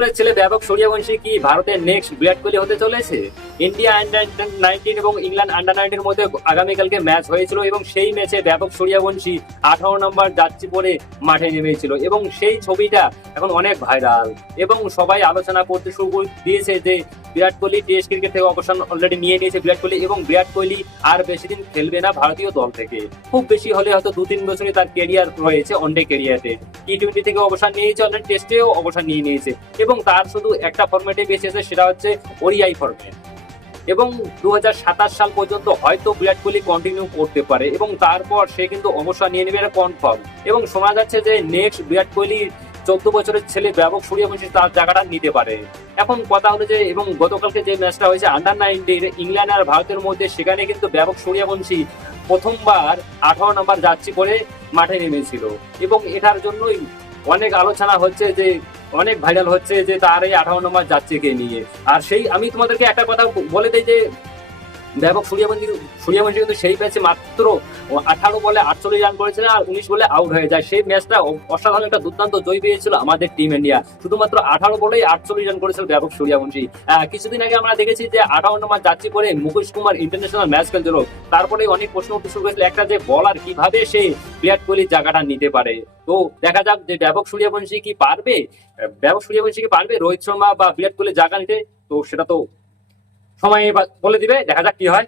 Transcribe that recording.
বছরের ছেলে বৈভব সূর্যবংশী কি ভারতের নেক্সট বিরাট কোহলি হতে চলেছে? ইন্ডিয়া আন্ডার 19 এবং ইংল্যান্ড আন্ডার 19 মধ্যে আগামীকালকে ম্যাচ হয়েছিল এবং সেই ম্যাচে বৈভব সূর্যবংশী 18 নম্বর জার্সি পরে মাঠে নেমেছিল এবং সেই ছবিটা এখন অনেক ভাইরাল এবং সবাই আলোচনা করতে শুরু করে দিয়েছে যে বিরাট কোহলি টেস্ট ক্রিকেট থেকে অবসর অলরেডি নিয়ে নিয়েছে বিরাট কোহলি, এবং বিরাট কোহলি আর বেশি দিন খেলবে না ভারতীয় দল থেকে। খুব বেশি হলে হয়তো 2-3 বছরই তার কেরিয়ার রয়েছে ওয়ানডে কেরিয়ারে। টি-20 থেকে অবসর নিয়েছে, অলরেডি টেস্টেও অবসর নিয়ে নিয়েছে এবং তার শুধু একটা ফরম্যাটে বেঁচে আছে, সেটা হচ্ছে ওডিআই ফরম্যাট। এবং 2027 সাল পর্যন্ত হয়তো বিরাট কোহলি কন্টিনিউ করতে পারে এবং তারপর সে কিন্তু অবসর নিয়ে নেবে, এটা কনফার্ম। এবং শোনা যাচ্ছে যে নেক্সট বিরাট কোহলি 14 বছরের ছেলে বৈভব সূর্যবংশী তার জায়গাটা নিতে পারে। এখন কথা হলো যে, এবং গতকালকে যে ম্যাচটা হয়েছে আন্ডার 19 ইংল্যান্ড আর ভারতের মধ্যে, সেখানে কিন্তু বৈভব সূর্যবংশী প্রথমবার 18 নম্বর জার্সি পরে মাঠে নেমেছিল এবং এটার জন্যই অনেক আলোচনা হচ্ছে, যে অনেক ভাইরাল হচ্ছে যে তার এই 18 নম্বর জার্সিকে নিয়ে। আর সেই আমি তোমাদেরকে একটা কথা বলে দিই যে বৈভব সূর্যবংশী কিন্তু সেই ম্যাচে মাত্র 18 বলে 48 রান করেছিল আর 19 বলে আউট হয়ে যায়। সেই ম্যাচটা অসাধারণ একটা দুর্দান্ত জয় পেয়েছিল আমাদের টিম ইন্ডিয়া। শুধুমাত্র 18 বলেই 48 রান করেছিল বৈভব সূর্যবংশী। কিছুদিন আগে আমরা দেখেছি যে 58 নম্বর জার্সি পরে মুকেশ কুমার ইন্টারন্যাশনাল ম্যাচ খেলছিল, তারপরে অনেক প্রশ্ন উঠতে শুরু করেছিল একটা যে বলার কিভাবে সে বিরাট কোহলির জায়গাটা নিতে পারে। তো দেখা যাক যে বৈভব সূর্যবংশী কি পারবে, রোহিত শর্মা বা বিরাট কোহলির জায়গা নিতে। তো সেটা তো সময় বলে দিবে, দেখা যাক কি হয়।